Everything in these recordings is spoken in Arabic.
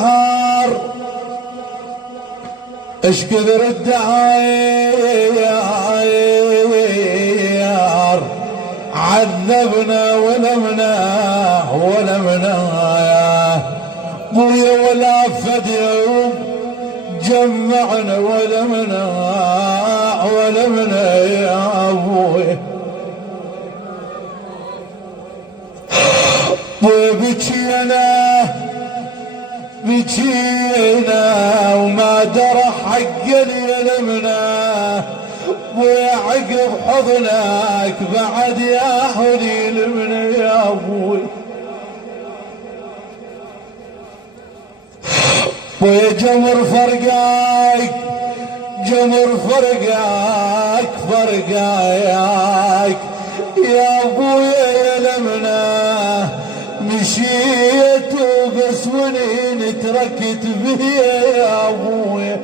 نهار اش كثر الدعاير عذبنا ولمنا بويا ولا فد يوم جمعنا ولمنا يا ابوي بكينا وما درى حق يلمنا ويا عقب حضنك بعد يا حلي لمنا يا ابوي ويا جمر فرقاك يا ابويا يلمنا مشيت وبس ونين تركت بيا يا ابويا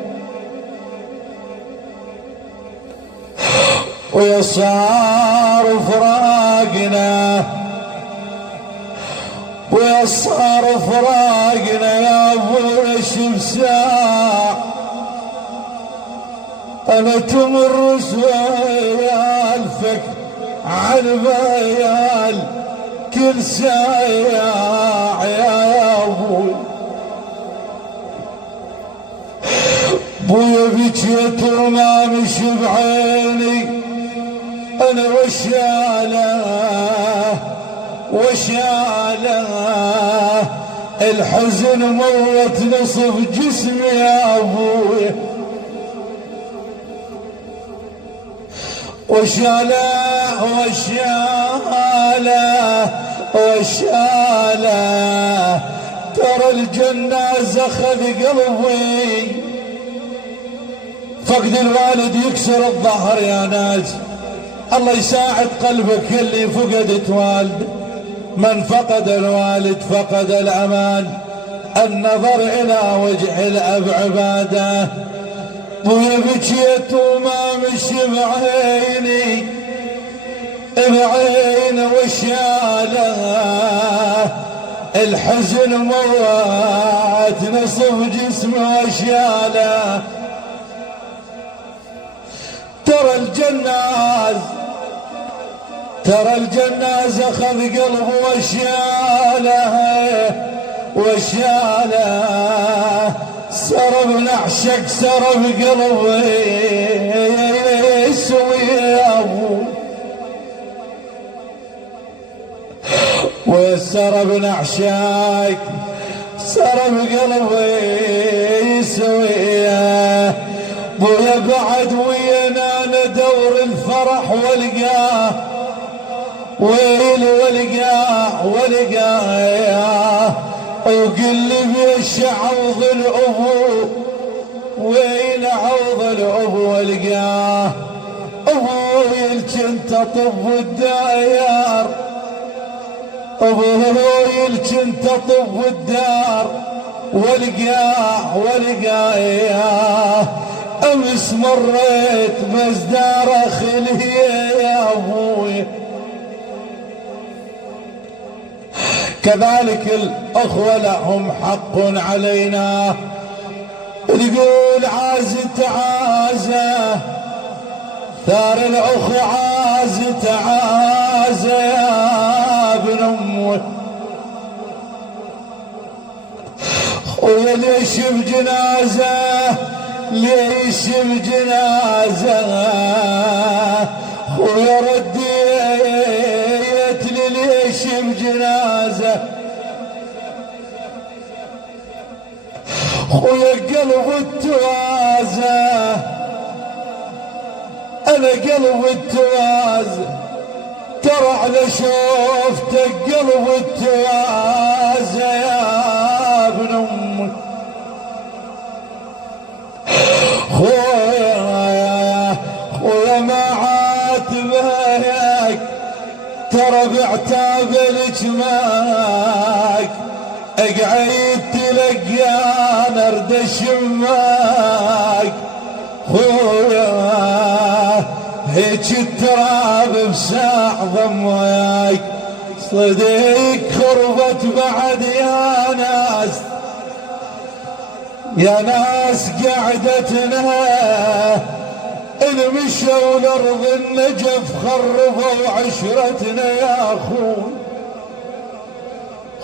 ويا صار فراقنا يا ابويا شمساع انا تمر سوالفك عالبيال كل سايع يا ابوي بويا بجيت وما مش بعيني انا وشاله الحزن موت نصف جسمي يا ابوي وشاله ترى الجنازة خذ قلبي فقد الوالد يكسر الظهر يا ناس الله يساعد قلبك اللي فقدت والد من فقد الوالد فقد الأمان النظر إلى وجه الأب عباده ويا بكيت وما مشي بعيني وشاله الحزن موت نصف جسمه وشاله ترى الجنازة خذ قلبه وشاله سرب نعشق سرب قلبي يسوي يا ابوي والسرب نعشق سرب قلبي يسوي بويا بعد ويانا ندور الفرح والقاه ويل والقاه وقلب يش عوض الابو ويل عوض الابو والقاه ابوي الجنت طب الداير ابوي الجنت طب الدار والقاه امس مريت مزدار خليه يا ابوي كذلك الأخوة لهم حق علينا يقول عازة ثار الأخوة عازة يا ابن أمي خويا ليش بجنازة خويا رديت لي ليش بجنازة خويا قلب التوازة انا قلب التوازة ترى على شوفتك قلب التوازة يا ابن امي خويا ما عاتبك ترى بعتاب الجماك اقعد تلقى نرد الشماك خويا هيك التراب بساع ضمك صديق كربت بعد يا ناس يا ناس قعدتنا المشوا لأرض النجف خربوا عشرتنا يا أخوي.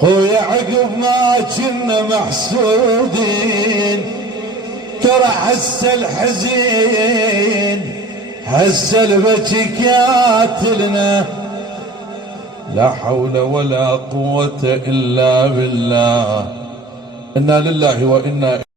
خويا عقب ما كنا محسودين ترى هسه الحزين هسه البكي قاتلنا. لا حول ولا قوة إلا بالله. إنا لله وإنا